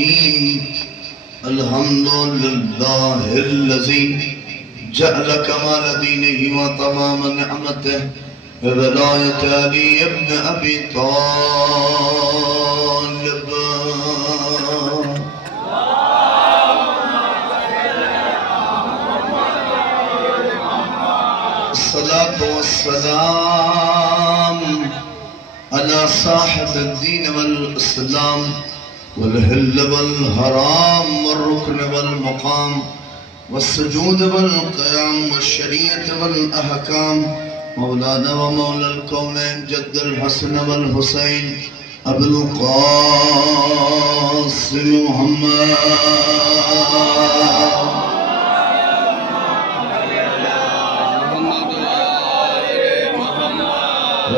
الرجيم الحمد لله الذي جعل كمال دينه وتمام نعمته بولاية علي بن أبي طالب. الصلاة والسلام على صاحب الدين والإسلام والهل والهرام والركن والمقام والسجود والقيام والشريعة والأحكام مولانا ومولى الكونين جد الحسن والحسين أبو القاسم محمد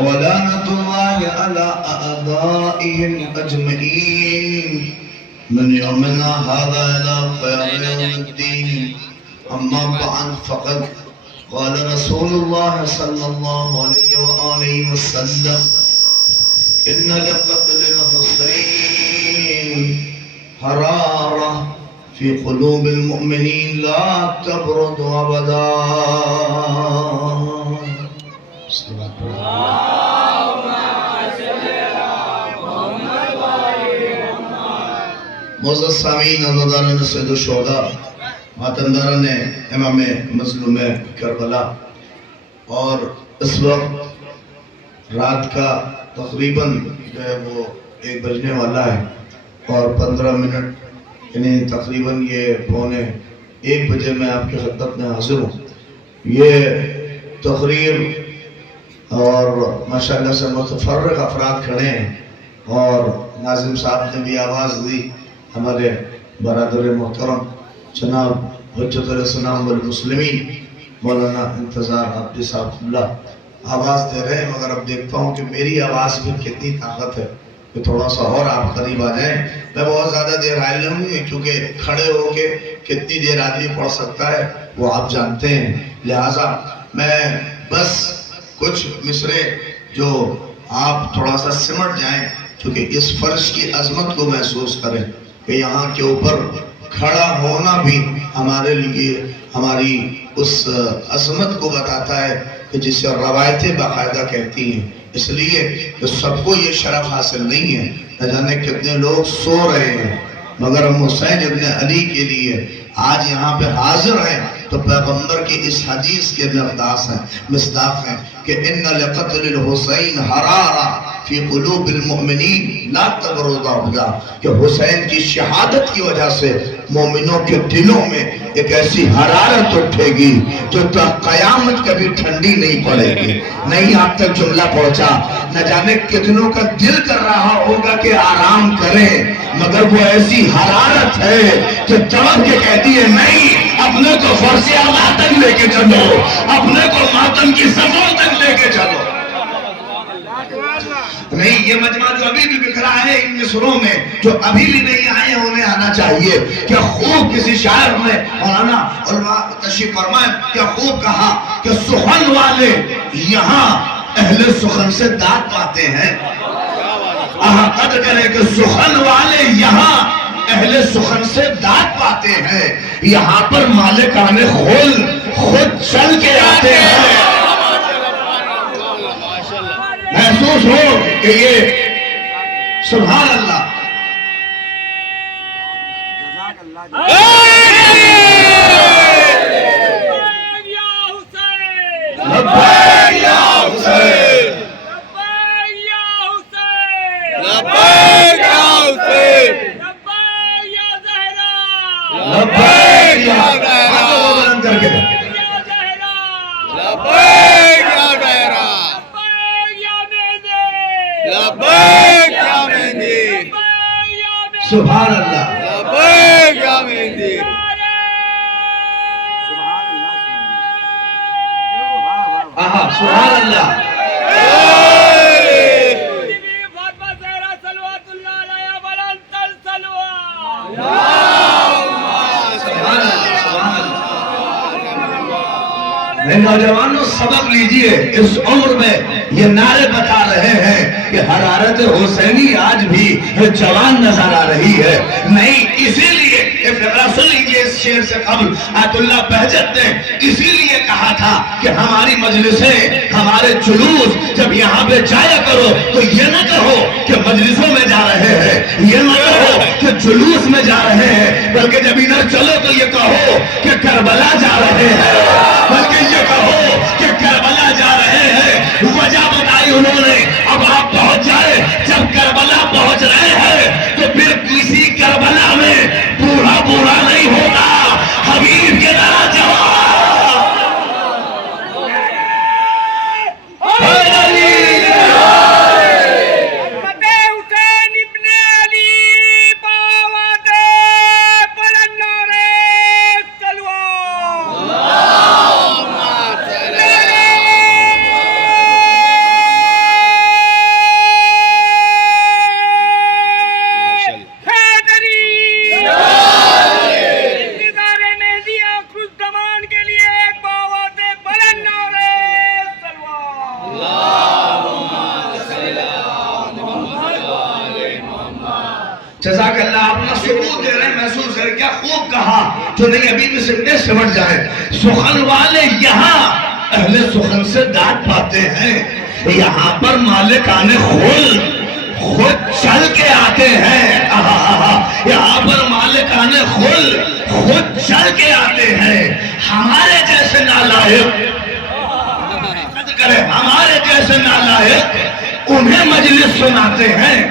ولعنة الله على أعدائهم أجمعين من يومنا هذا إلى قيام يوم الدين. أما بعد فقد قال رسول الله صلى الله عليه وآله وسلم إن لقتل الحسين حرارة في قلوب المؤمنين لا تبرد أبدا. معزز سامعین، عزاداران سید الشہداء، ماتنداران امام مظلوم کربلا، اور اس وقت رات کا تقریباً جو ہے وہ 1 بجنے والا ہے اور 15 منٹ یعنی تقریباً یہ 12:45 بجے میں آپ کی خدمت میں حاضر ہوں. یہ تقریر اور ماشاءاللہ سے متفرق افراد کھڑے ہیں اور ناظم صاحب نے بھی آواز دی. ہمارے برادر محترم جناب حجت الاسلام والمسلمین مولانا انتظار عبدی صاحب اللہ آواز دے رہے ہیں، مگر اب دیکھتا ہوں کہ میری آواز میں کتنی طاقت ہے کہ تھوڑا سا اور آپ قریب آ جائیں. میں بہت زیادہ دیر آئے نہیں ہوں کیونکہ کھڑے ہو کے کتنی دیر آدمی پڑھ سکتا ہے وہ آپ جانتے ہیں، لہٰذا میں بس کچھ مصرے جو آپ تھوڑا سا سمٹ جائیں کیونکہ اس فرش کی عظمت کو محسوس کریں کہ یہاں کے اوپر کھڑا ہونا بھی ہمارے لیے ہماری اس عظمت کو بتاتا ہے کہ جسے روایتیں باقاعدہ کہتی ہیں. اس لیے کہ سب کو یہ شرف حاصل نہیں ہے، نہ جانے کتنے لوگ سو رہے ہیں، مگر ہم حسین ابن علی کے لیے آج یہاں پہ حاضر ہیں تو پیغمبر کی اس حدیث کے مصداق ہیں کہ ان لقتل الحسین حرارہ فی قلوب المؤمنین لا تبرد ابدا، کہ حسین کی شہادت کی وجہ سے مومنوں کے دلوں میں ایک ایسی حرارت اٹھے گی جو تا قیامت کبھی ٹھنڈی نہیں پڑے گی. نہیں آپ تک جملہ پہنچا، نہ جانے کتنوں کا دل کر رہا ہوگا کہ آرام کریں، مگر وہ ایسی حرارت ہے جو تڑپ کے کہتی ہے نہیں، اپنے کو فرش اعلیٰ تک لے کے چلو، اپنے کو ماتم کی صفوں تک لے کے چلو. نہیں، یہ مجمع جو ابھی بھی بکھرا ہے ان مصروں میں جو ابھی بھی نہیں آئے انہیں آنا چاہیے. کیا خوب کسی شاعر نے مولانا علماء تشریف فرمائے کیا خوب کہا کہ سخن والے یہاں اہل سخن سے داد پاتے ہیں. قدر کریں کہ سخن والے یہاں اہل سخن سے داد پاتے ہیں، یہاں پر مالکان خود چل کے آتے ہیں. محسوس ہو کہ یہ سبحان اللہ. لبیک یا حسین، لبیک یا حسین، لبیک یا حسین، لبیک یا زہرا، لبیک یا زہرا، بلند کر کے لبیک یا زہرا، لبیک یا مہندی، سبحان اللہ، لبیک یا مہندی. سبحان اللہ. نوجوانوں سبق لیجئے، اس عمر میں یہ نعرے بتا رہے ہیں کہ حرارت حسینی آج بھی جوان نظر آ رہی ہے. نہیں، اسی لیے یہ فقرہ سن لیجیے اس شعر سے قبل آیت اللہ بہجت نے اسی لیے کہا تھا کہ ہماری مجلسیں، ہمارے جلوس جب یہاں پہ جایا کرو تو یہ نہ کہو کہ مجلسوں میں جا رہے ہیں، یہ نہ کہو کہ جلوس میں جا رہے ہیں، بلکہ جب ادھر چلو تو یہ کہو کہ کربلا جا رہے ہیں، بلکہ یہ کہو کہ کربلا جا رہے ہیں. وجہ بتائی انہوں نے. اب آپ پہنچ جائے، جب کربلا پہنچ رہے ہیں تو پھر کسی کربلا میں بوڑھا بوڑھا نہیں ہوتا، حبیب کے طرح جوان. جزاک اللہ. آپ نے ثبوت دے رہے ہیں، محسوس کر کیا خوب کہا جو نہیں ابھی بھی سکتے سمٹ جائے. سخن والے یہاں اہل سخن سے داد پاتے ہیں، یہاں پر مالکان خود چل کے آتے ہیں. یہاں پر مالکان خود چل کے آتے ہیں. ہمارے جیسے نالائق ہمارے جیسے نالائق انہیں مجلس سناتے ہیں.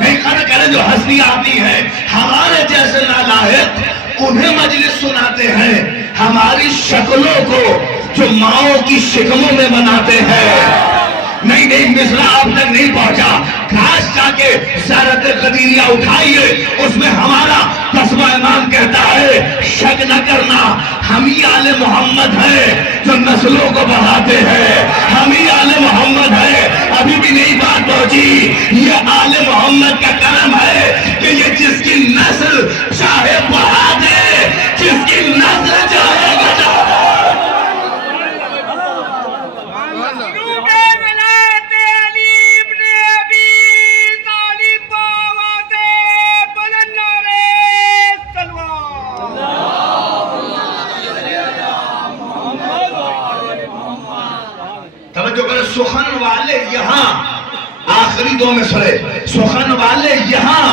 نہیں کریں جو ہنسی آتی ہے، ہمارے جیسے نالائق انہیں مجلس سناتے ہیں. ہماری شکلوں کو جو ماؤں کی شکموں میں بناتے ہیں. نہیں مصرع آپ تک نہیں پہنچا. کاش جا کے سیرت قدیریہ اٹھائیے، اس میں ہمارا تسمہ امام کہتا ہے شک نہ کرنا ہم ہی آل محمد ہیں جو نسلوں کو بڑھاتے ہیں. ہم ہی آل محمد ہیں. ابھی بھی نہیں بات پہنچی. یہ آل محمد کا کرم ہے کہ یہ جس کی نسل چاہے بڑھا دے، جس کی نسل چاہے گھٹا دے. سخن والے یہاں آخری دو مصرے. سخن والے یہاں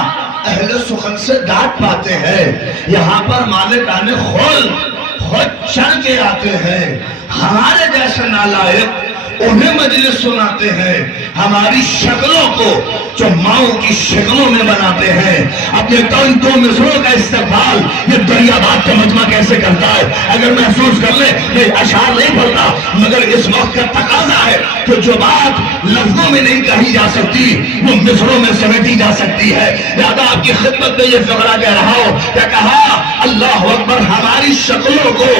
اہل سخن سے داد پاتے ہیں. یہاں پر مالکان خود چل کے آتے ہیں. ہمارے جیسے نالائق انہیں مجلس سناتے ہیں. ہماری شکلوں کو جو ماؤں کی شکلوں میں بناتے ہیں. اب یہ دو مصروں کا استقبال یہ دریا باد کا مجمع کیسے کرتا ہے اگر محسوس کر لے. میں اشعار نہیں پڑھتا مگر اس وقت کا تقاضا ہے کہ جو بات لفظوں میں نہیں کہی جا سکتی وہ مصروں میں سمیٹی جا سکتی ہے. لہذا آپ کی خدمت میں یہ فقرہ کہہ رہا ہوں. کیا کہا؟ اللہ اکبر. ہماری شکلوں کو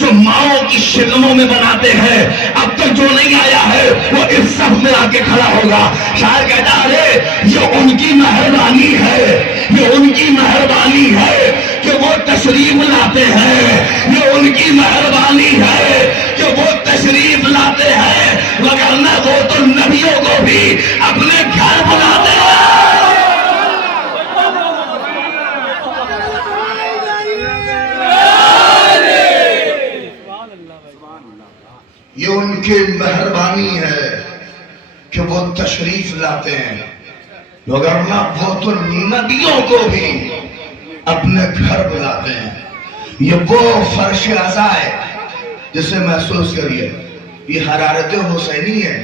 جو ماؤں کی شکلوں میں بناتے ہیں. اب تک جو نہیں آیا ہے وہ اس صف میں آ کے کھڑا ہوگا. شاعر کہتا ہے یہ ان کی مہربانی ہے، یہ ان کی مہربانی ہے کہ وہ تشریف لاتے ہیں. یہ ان کی مہربانی ہے کہ وہ تشریف لاتے ہیں، وگرنہ وہ تو نبیوں کو بھی اپنے گھر بلاتے ہیں. یہ ان کی مہربانی ہے کہ وہ تشریف لاتے ہیں، وگرنہ وہ تو نبیوں کو بھی اپنے گھر بلاتے ہیں. یہ وہ فرش عزا ہے جسے محسوس کریے. یہ حرارت حسینی ہے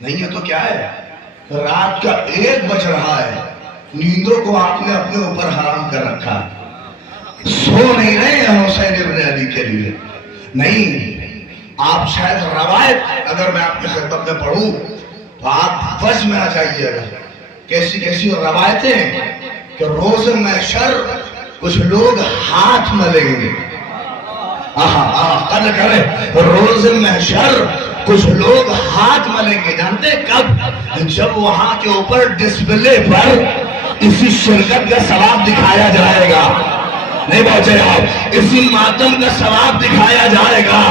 نہیں. ہے تو کیا ہے؟ رات کا 1 بج رہا ہے. نیندوں کو آپ نے اپنے اوپر حرام کر رکھا. سو نہیں رہے ہیں حسین ابن علی کے لیے. نہیں، آپ شاید روایت اگر میں آپ کی خدمت میں پڑھوں تو آپ وجہ میں آ جائیے گا. کیسی روایتیں کہ روز محشر کچھ لوگ ہاتھ ملیں گے. قدر کریں. روز محشر کچھ لوگ ہاتھ ملیں گے. جانتے کب؟ جب وہاں کے اوپر ڈسپلے پر اسی شرکت کا ثواب دکھایا جائے گا. نہیں پہنچے آپ؟ اسی ماتم کا ثواب دکھایا جائے گا،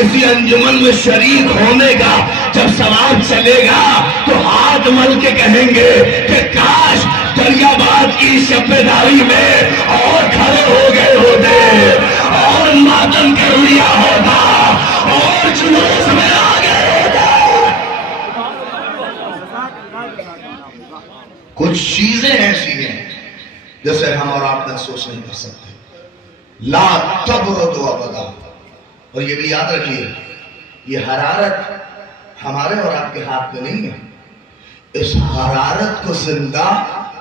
اسی انجمن میں شریک ہونے کا جب سوال چلے گا تو ہاتھ مل کے کہیں گے کہ کاش دریا باد کی شبیداری میں اور کھڑے ہو گئے ہوتے اور ماتم کر لیا ہوتا اور جلوس میں آ گئے ہوتے. کچھ چیزیں ایسی ہیں جیسے ہم اور آپ محسوس نہیں کر سکتے. لا تبرد ابدا. اور یہ بھی یاد رکھیے یہ حرارت ہمارے اور آپ کے ہاتھ میں نہیں ہے. اس حرارت کو زندہ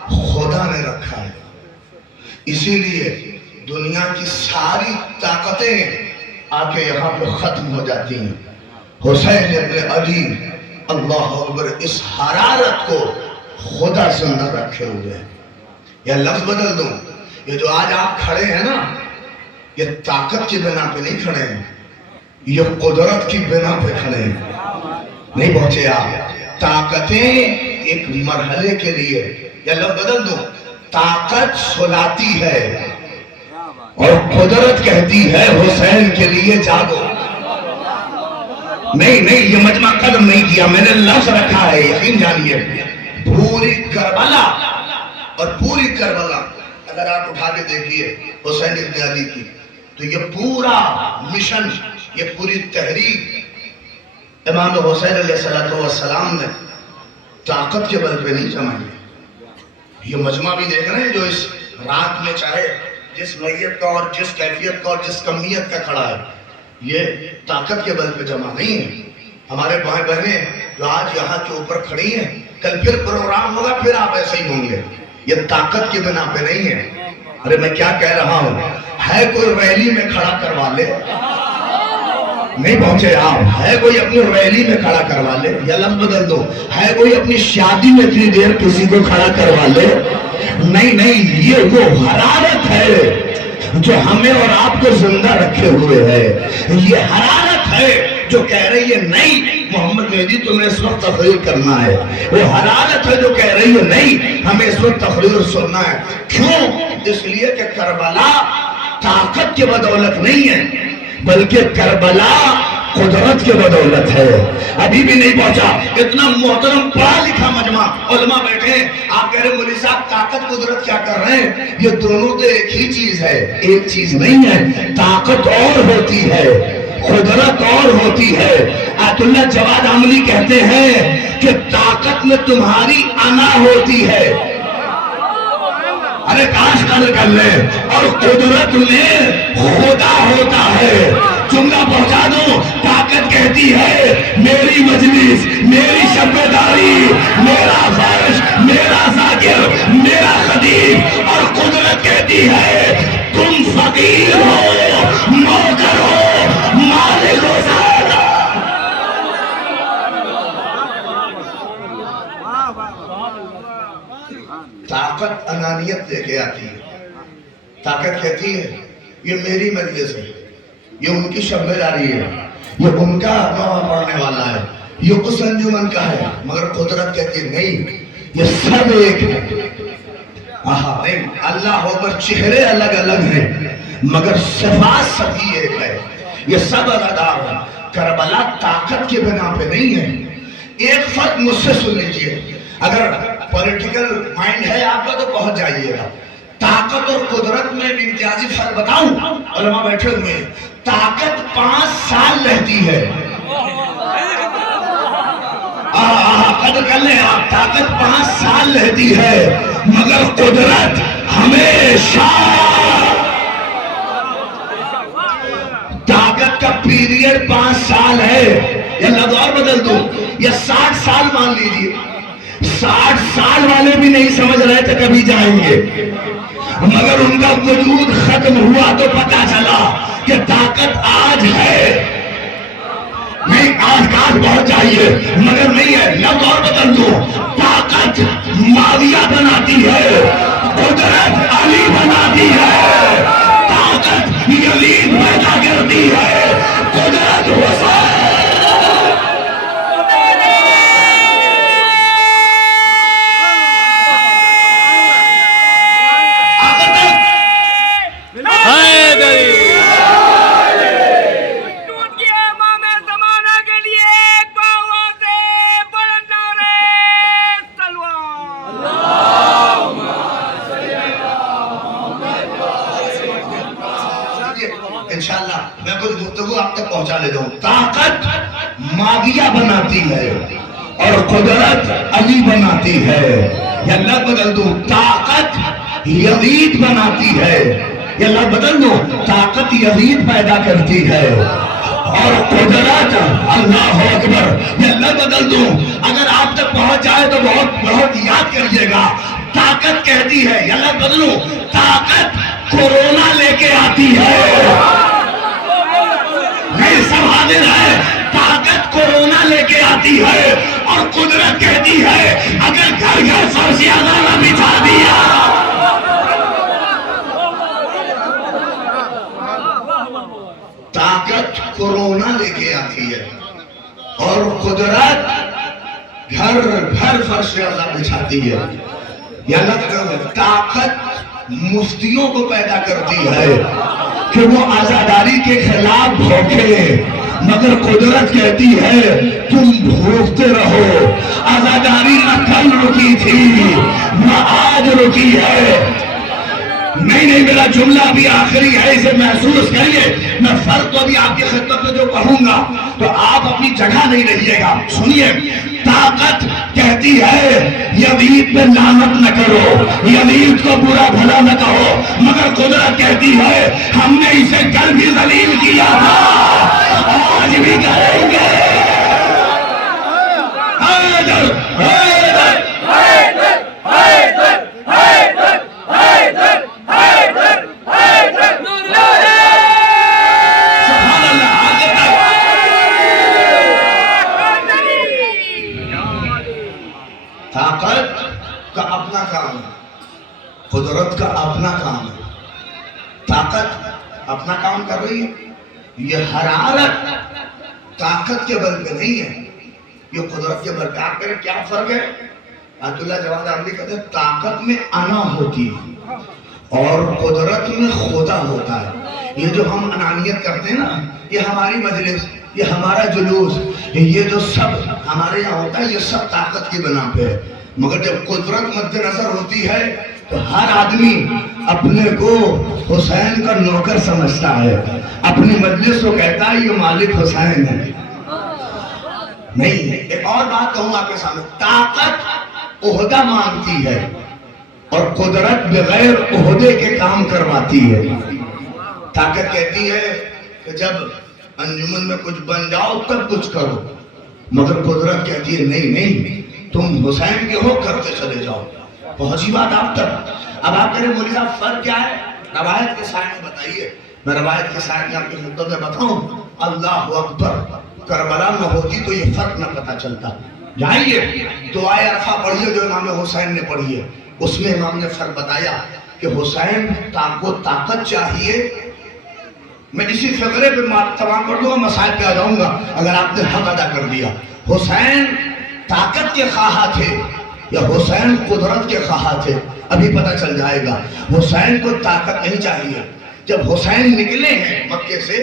خدا نے رکھا ہے. اسی لیے دنیا کی ساری طاقتیں آ کے یہاں پہ ختم ہو جاتی ہیں. حسین ابن علی اللہ اکبر اس حرارت کو خدا زندہ رکھے ہوئے ہیں. یا لفظ بدل دوں, یہ جو آج آپ کھڑے ہیں نا یہ طاقت کی بنا پہ نہیں کھڑے ہیں, یہ قدرت کی بنا پہ کھڑے ہیں. نہیں پہنچے آپ. طاقتیں ایک مرحلے کے لیے, یا لفظ بدل دوں, طاقت سلاتی ہے اور قدرت کہتی ہے حسین کے لیے جاگو. نہیں یہ مجمع قدم نہیں کیا, میں نے لفظ رکھا ہے, یقین جانیے. پوری کربلا اور پوری کربلا اگر آپ اٹھا کے دیکھیے حسین ابن علی کی تو یہ پورا مشن, یہ پوری تحریک امام حسین علیہ السلام نے طاقت کے بل پہ نہیں جمائی. یہ مجمع بھی دیکھ رہے ہیں جو اس رات میں چاہے جس نوعیت کا اور جس کیفیت کا اور جس کمیت کا کھڑا ہے, یہ طاقت کے بل پہ جمع نہیں ہے. ہمارے بھائی بہنیں جو آج یہاں کے اوپر کھڑی ہیں, کل پھر پروگرام ہوگا پھر آپ ایسے ہی ہوں گے. یہ طاقت کی بنا پہ نہیں ہے. ارے میں کیا کہہ رہا ہوں, ہے کوئی ریلی میں کھڑا کروا لے. نہیں پہنچے آپ. ہے کوئی اپنی ریلی میں کھڑا کروا لے, یا لفظ بدل دو, ہے کوئی اپنی شادی میں اتنی دیر کسی کو کھڑا کروا لے. نہیں یہ وہ حرارت ہے جو ہمیں اور آپ کو زندہ رکھے ہوئے ہے. یہ حرارت ہے جو کہہ رہی ہے نہیں محمد مہدی تمہیں اس وقت تقریر کرنا ہے. وہ حرارت ہے جو کہہ رہی ہے نہیں ہمیں اس وقت تقریر سننا ہے. کیوں؟ اس لیے کہ کربلا طاقت کی بدولت نہیں ہے بلکہ کربلا قدرت کی بدولت ہے. ابھی بھی نہیں پہنچا. اتنا محترم پڑھا لکھا مجمع علماء بیٹھے, آپ کہہ رہے مولوی صاحب طاقت قدرت کیا کر رہے ہیں؟ یہ دونوں تو ایک ہی چیز ہے. ایک چیز نہیں ہے. طاقت اور ہوتی ہے, قدرت اور ہوتی ہے. آیت اللہ جواد عاملی کہتے ہیں کہ طاقت میں تمہاری انا ہوتی ہے, ارے کاش قدر کر لیں, اور قدرت میں خدا ہوتا ہے. جملہ پہنچا دوں, طاقت کہتی ہے میری مجلس, میری شبیداری, میرا فرش, میرا ذاکر, میرا خطیب, اور قدرت کہتی ہے تم فقیر ہو, نوکر ہو, مالک ہو. طاقت انانیت لے کے آتی ہے. طاقت کہتی ہے یہ میری مجلس ہے, یہ ان کی شبیداری ہے, یہ ان کا نوحہ پڑھنے والا ہے, یہ اس انجمن کا ہے. مگر قدرت کہتی ہے نہیں یہ سب ایک ہے. نہیں, اللہ اکبر, چہرے الگ الگ ہیں مگر صفات سبھی ایک ہے. یہ سب ادار ہے. کربلا طاقت کے بنا پہ نہیں ہے. ایک فرق مجھ سے سن لیجیے, اگر پولیٹیکل مائنڈ ہے آپ کا تو پہنچ جائیے گا. طاقت اور قدرت میں امتیازی فرق بتاؤں, علماء بیٹھے ہوئے ہیں. طاقت 5 سال رہتی ہے. قدر کر لیں آپ, طاقت 5 سال رہتی ہے مگر قدرت ہمیشہ. طاقت کا پیریڈ 5 سال ہے, یا لفظ اور بدل دوں, یا 60 سال مان لیجیے. 60 سال والے بھی نہیں سمجھ رہے تھے کبھی جائیں گے, مگر ان کا وجود ختم ہوا تو پتا چلا کہ طاقت آج ہے. نہیں, آج کاش پہنچ جائیے مگر نہیں ہے. لفظ اور بدل دو, طاقت معاویہ بناتی ہے, قدرت علی بناتی ہے. طاقت یزید پیدا کرتی ہے, قدرت حسین. کچھ گفتگو آپ تک پہنچا لیتا ہوں. طاقت ماغیہ بناتی ہے اور قدرت علی بناتی ہے. یا اللہ بدل دوں, طاقت یزید بناتی ہے. یا اللہ بدل دوں, طاقت یزید پیدا کرتی ہے اور قدرت اللہ اکبر. یا اللہ بدل دوں, اگر آپ تک پہنچ جائے تو بہت بہت یاد کریے گا. طاقت کہتی ہے, یا اللہ بدلوں, طاقت کورونا لے کے آتی ہے. نہیں سب حاضر ہے. طاقت کورونا لے کے آتی ہے اور قدرت کہتی ہے اگر گھر گھر سب سے زیادہ بچھا دیا. طاقت کورونا لے کے آتی ہے اور قدرت گھر گھر فرش اعظم بچھاتی ہے. یا طاقت مفتیوں کو پیدا کرتی ہے کہ وہ آزاداری کے خلاف بھوکے, مگر قدرت کہتی ہے تم بھوکتے رہو. آزاداری نہ کل رکی تھی نہ آج رکی ہے. نہیں میرا جملہ ابھی آخری ہے, اسے محسوس کریے. میں فرق تو ابھی آپ کی خدمت میں جو کہوں گا تو آپ اپنی جگہ نہیں رہیے گا. سنیے, طاقت کہتی ہے یزید پہ لعنت نہ کرو, یزید کو برا بھلا نہ کہو, مگر قدرت کہتی ہے ہم نے اسے کل بھی ذلیل کیا تھا آج بھی کریں گے. طاقت کا اپنا کام ہے, قدرت کا اپنا کام ہے. طاقت اپنا کام کر رہی ہے. یہ حرارت طاقت کے بل پہ نہیں ہے, یہ قدرت کے بل پہ. آپ کہیں کیا فرق ہے؟ آیت اللہ جواد عاملی کہتے ہیں طاقت میں انا ہوتی ہے اور قدرت میں خدا ہوتا ہے. یہ جو ہم انانیت کرتے ہیں نا, یہ ہماری مجلس, یہ ہمارا جلوس, یہ جو سب ہمارے یہاں ہوتا ہے, یہ سب طاقت کی بنا پہ ہے. مگر جب قدرت مد نظر ہوتی ہے تو ہر آدمی اپنے کو حسین کا نوکر سمجھتا ہے, اپنی مجلس کو کہتا ہے یہ مالک حسین ہے. نہیں, ایک اور بات کہوں آپ کے سامنے, طاقت عہدہ مانگتی ہے اور قدرت بغیر عہدے کے کام کرواتی ہے. طاقت کہتی ہے کہ جب انجمن میں کچھ بن جاؤ تب کچھ کرو, مگر قدرت کہتی ہے نہیں تم حسین کے ہو, کرتے چلے جاؤ. پہنچی بات آپ تک. اب آپ کہہ رہے مولوی صاحب فرق کیا ہے؟ روایت کے سائے میں بتائیے. میں روایت کے سائے میں آپ کی خدمت میں بتاؤں. اللہ اکبر, کربلا نہ ہوتی تو یہ فرق نہ پتا چلتا. جائیے دعائے عرفہ پڑھیے جو امام حسین نے پڑھی ہے, اس میں امام نے فرق بتایا کہ حسین کو طاقت چاہیے. میں اسی فقرے پہ تمام کر دوں گا, مسائل پہ آ جاؤں گا اگر آپ نے حق ادا کر دیا. حسین طاقت کے خواہاں تھے یا حسین قدرت کے خواہاں تھے, ابھی پتہ چل جائے گا. حسین کو طاقت نہیں چاہیے. جب حسین نکلے ہیں مکے سے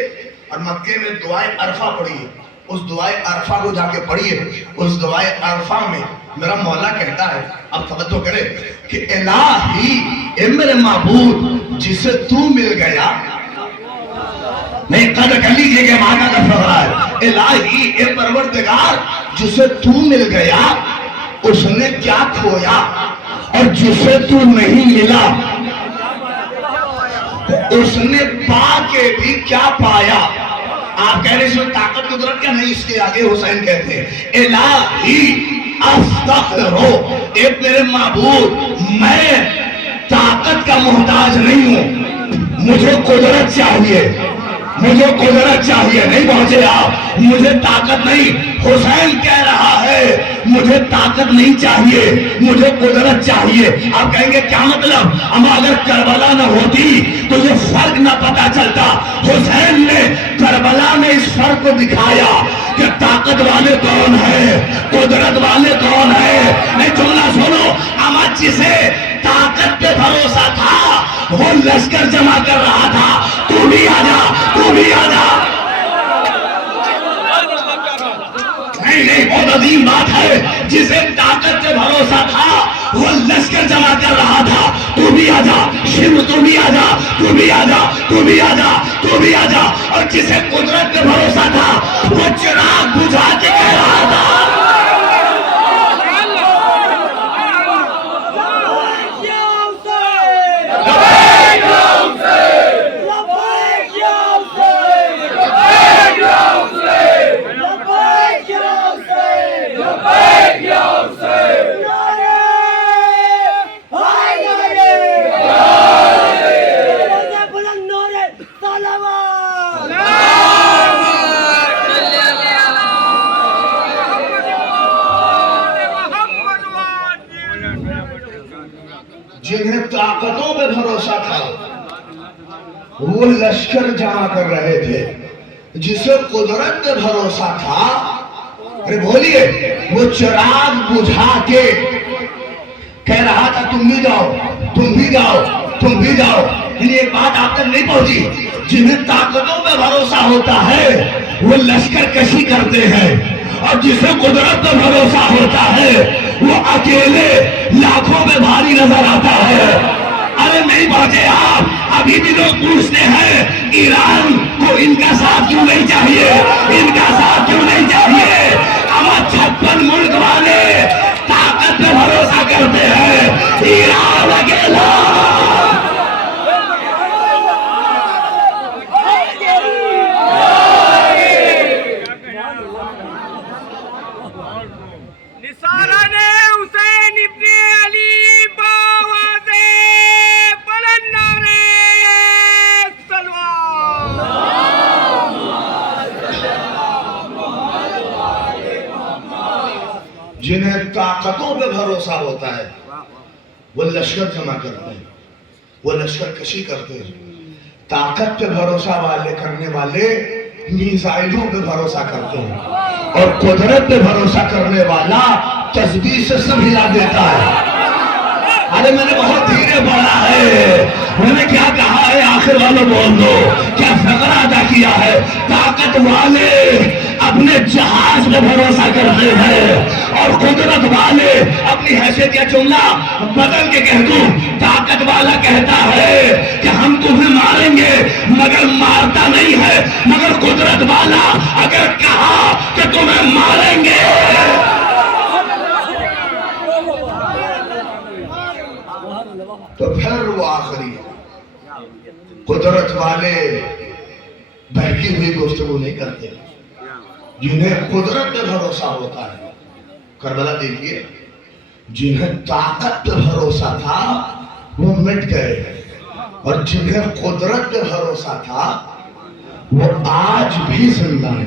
اور مکے میں دعائے عرفہ پڑھیے, اس دعائے عرفہ کو جا کے پڑھیے. اس دعائے عرفہ میں میرا مولا کہتا ہے, اب توجہ کرے, کہ الہی اے میرے معبود جسے تو مل گیا, نہیں قدر کر لیجئے کہ مانا کا فقرہ ہے, الہی اے پروردگار جسے تو مل گیا اس نے کیا کھویا, اور جسے تو نہیں ملا اس نے پا کے بھی کیا پایا. آپ کہہ رہے ہیں طاقت قدرت کیا نہیں, اس کے آگے حسین کہتے ہیں الہی استغفرو, اے میرے معبود میں طاقت کا محتاج نہیں ہوں, مجھے قدرت چاہیے, مجھے قدرت چاہیے. نہیں پہنچے آپ, مجھے طاقت نہیں. حسین کہہ رہا ہے مجھے طاقت نہیں چاہیے, مجھے قدرت چاہیے. آپ کہیں گے کیا مطلب؟ اما اگر کربلا نہ ہوتی تو یہ فرق نہ پتا چلتا. حسین نے کربلا میں اس فرق کو دکھایا کہ طاقت والے کون ہیں, قدرت والے کون ہیں. نہیں جملہ سنو, اما جسے طاقت پہ بھروسہ تھا وہ لشکر جمع کر رہا تھا, تو بھی آ جا, تو بھی آ جا. نہیں بہت عظیم بات ہے, جسے طاقت پہ بھروسہ تھا وہ لشکر جمع کر رہا تھا, تو بھی آ جا. شیو تو بھی آ جا, تو بھی آ جا, تو بھی آ جا, تو بھی آجا. اور جسے قدرت پہ بھروسہ تھا وہ چراغ بجھا کے کہہ رہا تھا جنہیں طاقتوں پہ بھروسہ تھا وہ لشکر جمع کر رہے تھے. جسے قدرت پہ بھروسہ تھا ارے بولیے وہ چراغ بجھا کے کہہ رہا تھا تم بھی جاؤ تم بھی جاؤ تم بھی جاؤ. یہ بات آپ تک نہیں پہنچی. جنہیں طاقتوں پہ بھروسہ ہوتا ہے وہ لشکر کشی کرتے ہیں اور جسے قدرت پہ بھروسہ ہوتا ہے وہ اکیلے لاکھوں میں بھاری نظر آتا ہے. ارے نہیں پہنچے آپ. ابھی بھی لوگ پوچھتے ہیں ایران کو ان کا ساتھ کیوں نہیں چاہیے ان کا ساتھ کیوں نہیں چاہیے. اب 56 ملک والے طاقت پہ بھروسہ کرتے ہیں ایران اکیلا. جنہیں طاقتوں پہ بھروسہ ہوتا ہے وہ لشکر جمع کرتے ہیں وہ لشکر کشی کرتے ہیں. طاقت پہ بھروسہ کرنے والے میزائلوں پہ بھروسہ کرتے ہیں اور قدرت پہ بھروسہ کرنے والا تسبیح سے سب ہلا دیتا ہے. ارے میں نے بہت دھیرے پڑھا ہے. میں نے کیا کہا ہے آخر والوں بول دو کیا فقرہ ادا کیا ہے. طاقت والے اپنے جہاز پہ بھروسہ کرتے ہیں اور قدرت والے اپنی حیثیت کا جملہ بدل کے کہہ دوں. طاقت والا کہتا ہے کہ ہم تمہیں ماریں گے مگر مارتا نہیں ہے. مگر قدرت والا اگر کہا کہ تمہیں ماریں گے تو پھر وہ آخری. قدرت والے بہکی ہوئی گفتگو نہیں کرتے. جنہیں قدرت پہ بھروسہ ہوتا ہے کربلا دیکھیے جنہیں طاقت پہ بھروسہ تھا وہ مٹ گئے اور جنہیں قدرت پہ بھروسہ تھا وہ آج بھی زندہ ہے.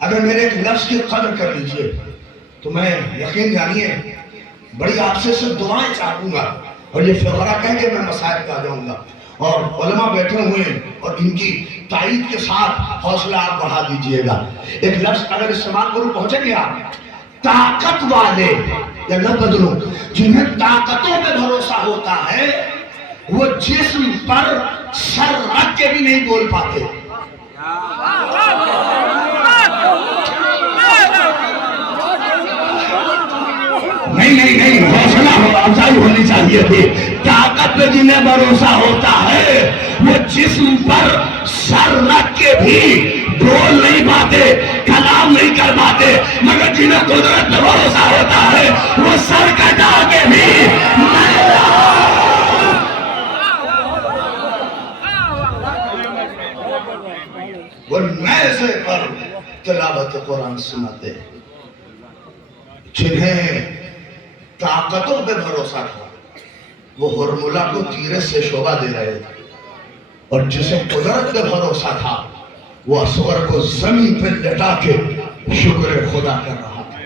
اگر میرے ایک لفظ کی قدر کر لیجئے تو میں یقین جانیے بڑی آپ سے صرف دعائیں چاہوں گا اور یہ فقرہ کہہ کے میں مسائل پہ آ جاؤں گا اور علماء بیٹھے ہوئے ہیں اور ان کی تائید کے ساتھ حوصلہ آپ بڑھا دیجئے گا. ایک لفظ اگر استعمال کروں پہنچیں گے آپ. طاقت والے یا لفظ بدلوں جنہیں طاقتوں پہ بھروسہ ہوتا ہے وہ جسم پر سر رکھ کے بھی نہیں بول پاتے. نہیں حوصلہ افزائی ہونی چاہیے تھی. طاقت پہ جنہیں بھروسہ ہوتا ہے وہ جسم پر سر رکھ کے بھی بول نہیں پاتے کلام نہیں کر پاتے. مگر جنہیں قدرت پہ بھروسہ ہوتا ہے وہ سر کٹا کے بھی وہ نیزے پر تلاوت قرآن سناتے. جنہیں طاقتوں پہ بھروسہ تھا وہ ہرملا کو تیرے سے شعبہ دے رہے تھے اور جسے قدرت پہ بھروسہ تھا وہ اصغر کو زمین پہ لٹا کے شکر خدا کر رہا تھا.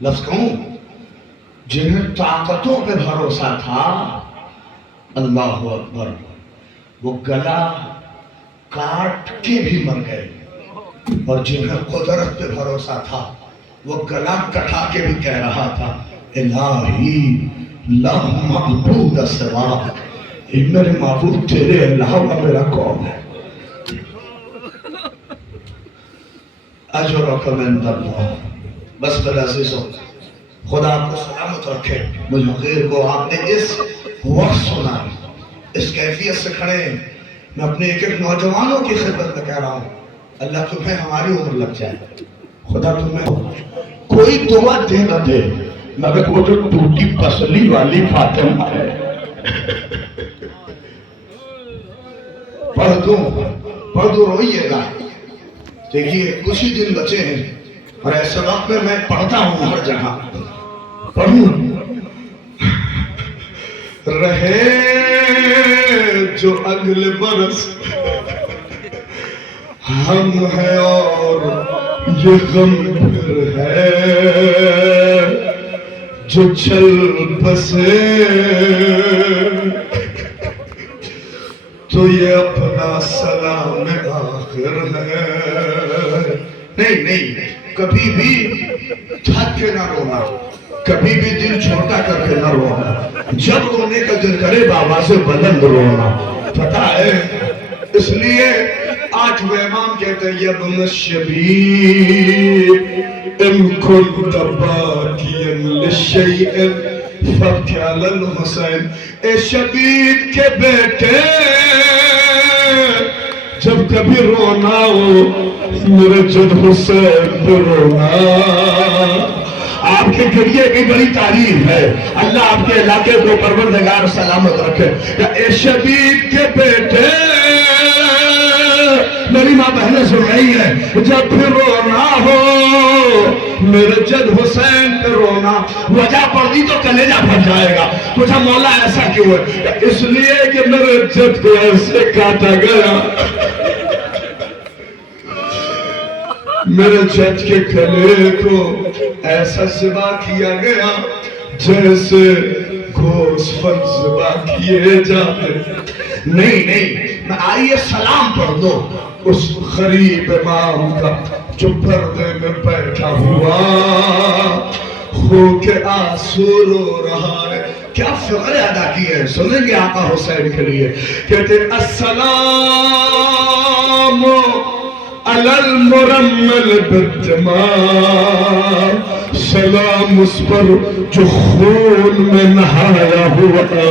لفظ کہوں جنہیں طاقتوں پہ بھروسہ تھا اللہ اکبر وہ گلا کاٹ کے بھی مر گئے اور جنہیں قدرت پہ بھروسہ تھا وہ گلا کٹا کے بھی کہہ رہا تھا الہی لا معبود سوا میرے معبود تیرے علاوہ میرا کون ہے. اجرک من اللہ. بس میرے عزیزوں خدا آپ کو سلامت رکھے. مجھے خیر کو آپ نے اس وقت سنا اس کیفیت سے کھڑے ہیں. میں اپنے ایک ایک نوجوانوں کی خدمت میں کہہ رہا ہوں اللہ تمہیں ہماری عمر لگ جائے, خدا تمہیں کوئی دعا دے نہ دے مگر وہ جو ٹوٹی پسلی والی فاطمہ ہے پڑھ دو روئیے گا. دیکھیے کچھ ہی دن بچے ہیں اور ایسے وقت میں پڑھتا ہوں ہر جگہ. پڑھوں رہے جو اگلے برس ہم ہیں اور یہ غم پھر ہے جو چل بسے تو یہ اپنا سلام آخر ہے. نہیں کبھی بھی تھک کے نہ رونا, کبھی بھی دل چھوٹا کر کے نہ رونا. جب رونے کا دل کرے بابا سے بلند رونا. پتہ ہے اس لیے آج وہ امام کہتے ہیں یبن الشبیب ان کنت باکیا لشیء فابکی علی الحسین. اے شبیب کے بیٹے جب کبھی رونا ہو میرے جد حسین پہ رونا. آپ کے گریے کی بڑی تعریف ہے. اللہ آپ کے علاقے کو پروردگار سلامت رکھے. اے شبیب کے بیٹے میری ماں بہنیں سن رہی ہے, جب پھر رونا ہو میرے جد حسین پہ رونا. وجہ پڑھ دی تو کلیجہ پھٹ جائے گا. پوچھا مولا ایسا کیوں ہے؟ اس لیے کہ میرے جد کو ایسے کاٹا گیا, میرے جد کے گلے کو ایسا ذبح کیا گیا جیسے گوشت ذبح کیے جاتے. نہیں آئیے سلام پڑھ دو اس غریب امام کا جو پردے میں بیٹھا ہوا ہو کے آنسو رو رہا ہے. کیا فقر ادا کی ہے, سنیں گے آقا حسین کے لیے. کہتے ہیں السلام علی المرمل بالدماء, سلام اس پر جو خون میں نہایا ہوا تھا.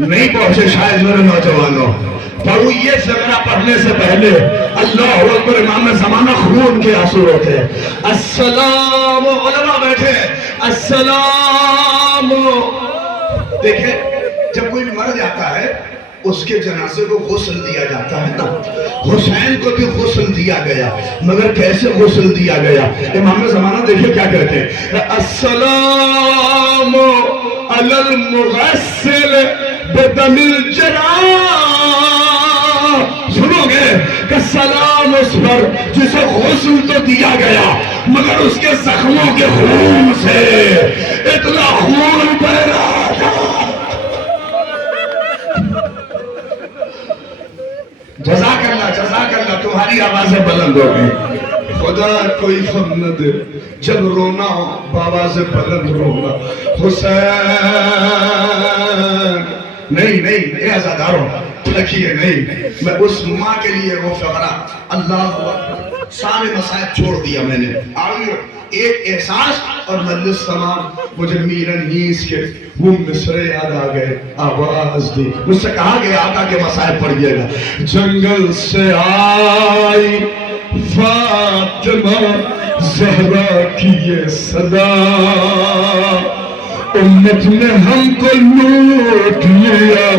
نہیں پہنچے شاید میرے نوجوانوں. پڑھو یہ زمرہ پڑھنے سے پہلے اللہ اکبر امام زمانہ خون کے آنسو ہوتے ہیں. السلام علماء بیٹھے السلام. دیکھیں جب کوئی مر جاتا ہے اس کے جنازے کو غسل دیا جاتا ہے نا. حسین کو بھی غسل دیا گیا مگر کیسے غسل دیا گیا؟ امام زمانہ دیکھیں کیا کہتے ہیں. السلام علی المغسل بدم الجراح. سنو گے کہ سلام اس پر جسے غسل تو دیا گیا مگر اس کے زخموں کے خون سے اتنا خون بہ رہا تھا. جزاک اللہ تمہاری آوازیں بلند ہو گئی. خدا کوئی غم نہ دے جب رونا ہو بآواز بلند رونا. حسین نہیں اے عزاداروں تھکیے نہیں. میں اس ماں کے لیے وہ فقرہ اللہ سارے مسائب چھوڑ دیا میں نے. آئیے ایک احساس اور مجلس تمام. مجھے میرن ہیس کے وہ مصرے یاد آ گئے. آواز دی مجھ سے کہا گیا آقا کے مسائب پڑھئیے گا. جنگل سے آئی فاطمہ زہرا کی یہ صدا, امت نے ہم کو لوٹ لیا.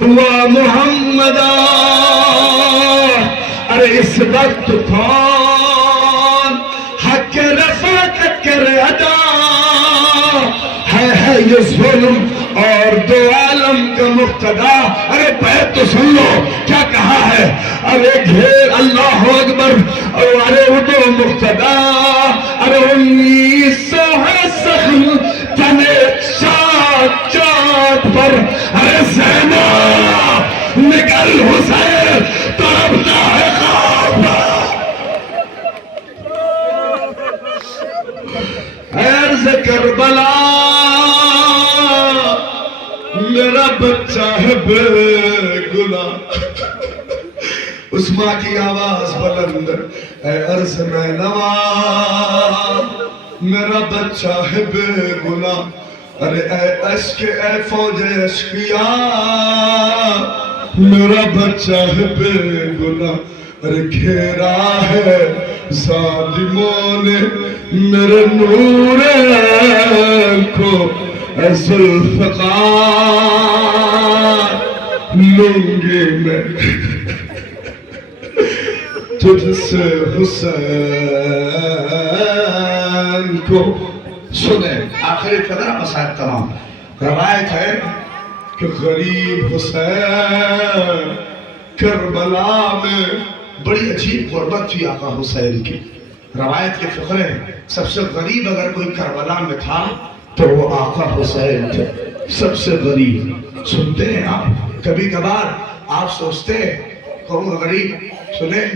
وا محمدہ ارے اس وقت کون حق رفاقت کرے ادا ہے یہ ظلم اور دو عالم کا مقتدا. ارے بیت تو سن لو کیا کہا ہے. ارے گھیر اللہ اکبر. ارے وہ دو مقتدا. ارے 1900 ہے سخن تنے چاٹ چاٹ پر. ارے زینب نکل حسین تڑپتا ہے خواب. عرض کربلا میرا بچہ ہے بے گناہ. اس ماں کی آواز بلند. اے عرض میں نواز میرا بچہ ہے بے گناہ. ارے اے عشق اے فوج عشقیا میرا بچہ ہے بے گناہ ارے گھیرا ہے ظالموں نے میرے نور کو اے ذوالفقار لوں گی میں تجھ سے حسین کو سنیں آخری قدر مسائل تمام روایت ہے کہ غریب حسین کربلا میں بڑی عجیب غربت تھی آقا حسین کی روایت کے فقرے سب سے غریب اگر کوئی کربلا میں تھا تو وہ آقا حسین تھے سب سے غریب سنتے ہیں آپ کبھی کبھار آپ سوچتے ہیں کون غریب سنیں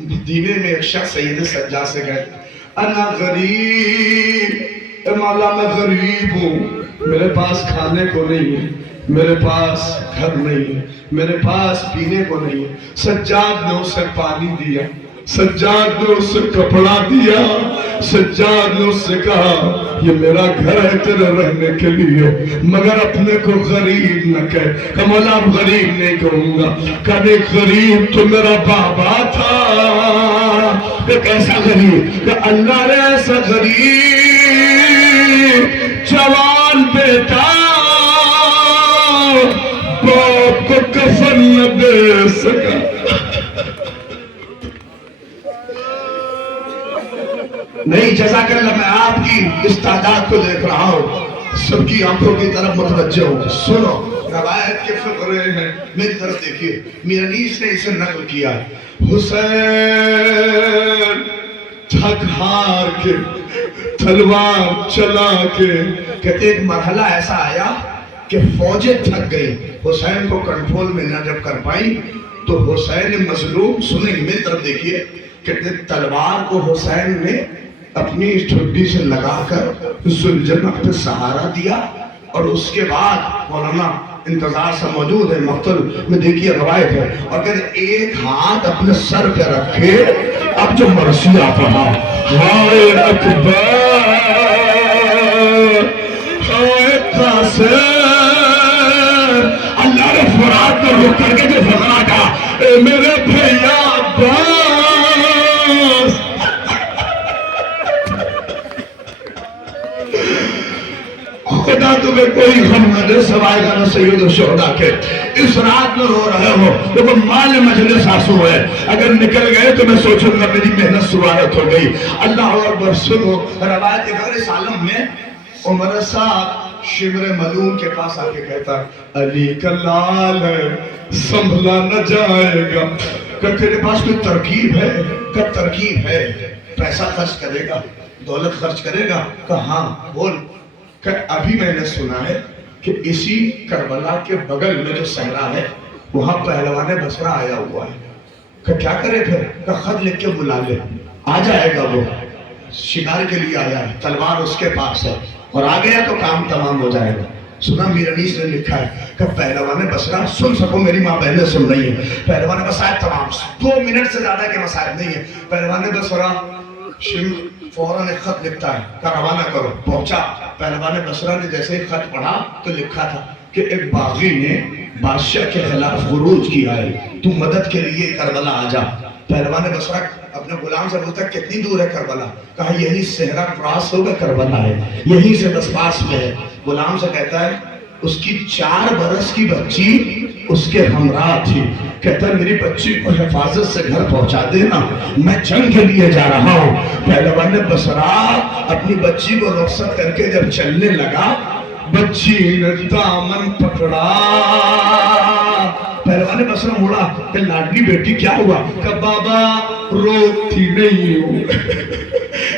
مدینے میں ایک شخص سید سجاد سے کہتے انا غریب اے مولا میں غریب ہوں میرے پاس کھانے کو نہیں ہے میرے پاس گھر نہیں ہے میرے پاس پینے کو نہیں ہے سجاد نے اسے پانی دیا سجاد نے اسے کپڑا دیا سجاد نے اسے کہا یہ میرا گھر ہے تیرے رہنے کے لیے مگر اپنے کو غریب نہ کہہ کہ مولا اب غریب نہیں کہوں گا کبھی غریب تو میرا بابا تھا ایک ایسا غریب کہ اللہ نے ایسا غریب جوان بیٹا باپ کو کفن نہ دے سکا نہیں جزاک اللہ میں آپ کی اس تعداد کو دیکھ رہا ہوں سب کی آنکھوں کی طرف متوجہ ہوں سنو روایت کے فقرے ہیں میری طرف دیکھیے میرانیس نے اسے نقل کیا حسین تھک ہار کے تلوار چلا کے کہتے ایک مرحلہ ایسا آیا کہ فوجیں تھک گئی حسین کو کنٹرول میں نہ جب کر پائی تو حسین مظلوم سنیں میری طرف دیکھیے کہتے تلوار کو حسین نے اپنی ٹھڈی سے لگا کر ذوالجناح پہ سہارا دیا اور اس کے بعد مولانا انتظار سے موجود ہے مقتل میں دیکھیے روایت ہے اور کہتے ایک ہاتھ اپنے سر پہ رکھے اب جو مرثیہ پڑھا ہائے اکبر ہائے قاسم اللہ نے فرات پر رک کر کے جو فقرہ کہا اے میرے بھیا عباس خدا تمہیں کوئی غم نہ دے سوائے گا نہ سید الشہداء کے اس رات میں رو رہے ہو دیکھو مال مجلس آنسو ہے اگر نکل گئے تو میں سوچوں گا میری محنت سوارت ہو گئی اللہ اکبر سنو روایت غیر سالم میں عمر صاحب شمر ملون کے پاس آ کے کہتا علی کا لال ہے سنبھلا نہ جائے گا کہ تیرے پاس کوئی ترکیب ہے کہ ترکیب ہے پیسہ خرچ کرے گا دولت خرچ کرے گا کہ ہاں بول کہ ابھی میں نے سنا ہے کہ اسی کربلا کے بغل میں جو صحرا ہے وہاں پہلوان بصرہ آیا ہوا ہے کہ کیا کرے پھر کہ خط لکھ کے بلا لے آ جائے گا وہ شکار کے لیے آیا ہے تلوار اس کے پاس ہے اور آ گیا تو کام تمام ہو جائے گا سنا میرانیس نے لکھا ہے کہ پہلوان بصرہ سن سکو میری ماں بہنیں سن رہی ہیں پہلوان بصرہ تمام 2 منٹ سے زیادہ کے مسائل نہیں ہے پہلوان بصرہ فوراً ایک خط لکھتا ہے کہ روانہ کرو پہنچا پہلوان بصرہ نے جیسے ایک خط پڑھا تو لکھا تھا کہ ایک باغی نے بادشاہ کے خلاف خروج کیا ہے تو مدد کے لیے کربلا آ جا پہلوان بصرہ اپنے غلام سے بولتا ہے کتنی دور ہے کربلا کہا یہی صحرا کراس ہوگا کربلا ہے یہیں سے بس پاس میں ہے غلام سے کہتا ہے اس کی 4 برس کی بچی اس کے ہمراہ تھی کہتا ہے میری بچی کو حفاظت سے گھر پہنچا دینا میں جنگ کے لیے جا رہا ہوں پہلوان بصرہ اپنی بچی کو رخصت کر کے جب چلنے لگا بچی نے دامن پکڑا پہلوان بصرہ مڑا کہ لاڈلی بیٹی کیا ہوا کہ بابا روکتی نہیں ہوں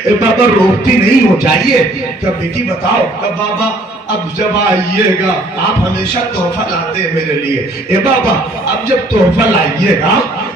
اے بابا روکتی نہیں ہو جائیے کہ بیٹی بتاؤ کہ بابا اب جب آئیے گا آپ ہمیشہ تحفہ لاتے ہیں میرے لیے اے بابا اب جب تحفہ لائیے گا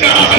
4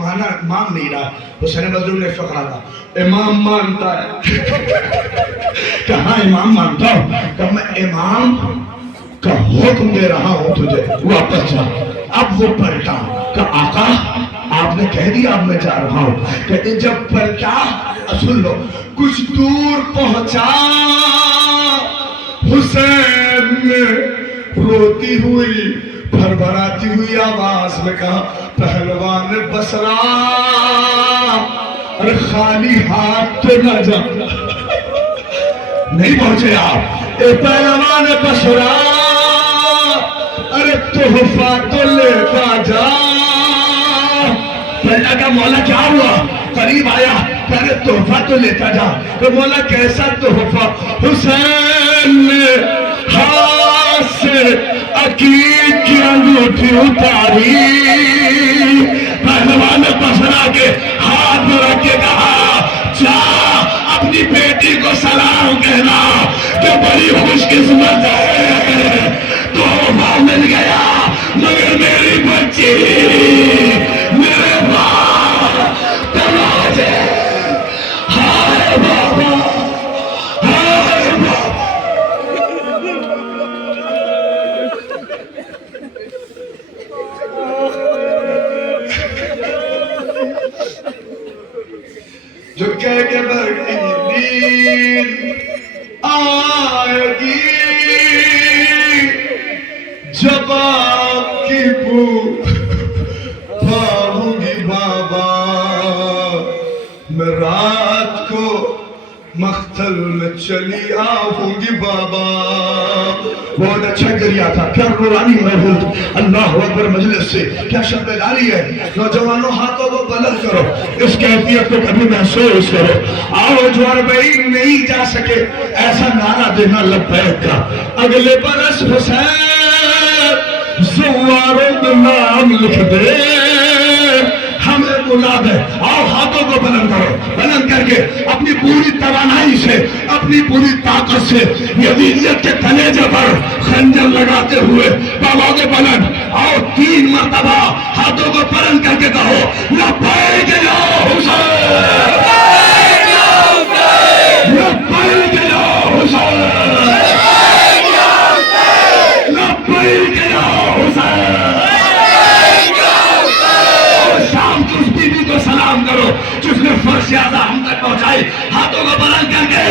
مان نہیں رہا. حسین مظلوم نے فقرہ کہا امام مانتا ہے. کہ ہاں امام مانتا ہوں. کہ میں امام کا حکم دے رہا ہوں تجھے واپس جا. اب وہ پلٹا کہ آقا آپ نے کہہ دیا اب میں جا رہا ہوں. کہتے جب پلٹا سن لو کچھ دور پہنچا حسین نے روتی ہوئی بھربھراتی ہوئی آواز میں کہا پہلوان بصرہ ارے خالی ہاتھ تو نہ جا. نہیں پہنچے آپ. اے پہلوان بصرہ ارے تحفہ تو لیتا جا. پہلا کا مولا کیا ہوا؟ قریب آیا ارے تحفہ تو لیتا جا. تو مولا کیسا تحفہ؟ حسین نے ہاتھ سے عقیق کی انگوٹھی اتاری پہلوان بصرہ کے ہاتھ میں رکھ کے کہا جا اپنی بیٹی کو سلام کہنا کہ بڑی خوش قسمت ہے تحفہ مل گیا مگر میری بچی میرے باپ تناز ہے. ہائے بابا ہائے بابا. جو کہہ کے بڑی نیند آئے گی جب آپ کی بو پاؤں گی بابا میں رات کو مقتل میں چلی آؤں گی بابا. بہت اچھا گریا تھا. کیا قرآنی محفوظ اللہ اکبر مجلس سے کیا شب لاری ہے. نوجوانوں ہاتھوں کو بلند کرو اس کیفیت کو کبھی محسوس کرو. آؤ جو اربعین نہیں جا سکے ایسا نعرہ دینا لبیک کا. اگلے برس حسین زواروں میں نام لکھ دے ہمیں بلا دے. آؤ ہاتھوں کو بلند کرو. بلند کر کے اپنی پوری توانائی سے اپنی پوری طاقت سے یزیدیت کے کلیجے پر خنجر لگاتے ہوئے پاؤں کے بلند. آؤ 3 مرتبہ ہاتھوں کو بلند کر کے کہو لبیک یا حسین لبیک یا حسین لبیک یا حسین. شام کی اس بیوی کو سلام کرو جس نے فرش اعظم ہم تک پہنچائی. ہاتھوں کو بلند کر کے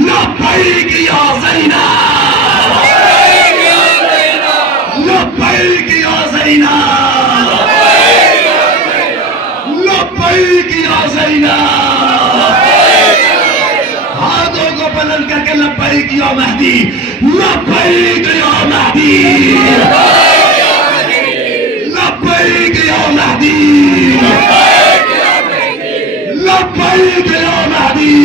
لبیک یا زینب لبیک یا زینب لبیک یا زینب. ہاتھوں کو بلند کر کے لبیک یا مہدی لبیک یا مہدی لبیک یا مہدی لبیک یا مہدی.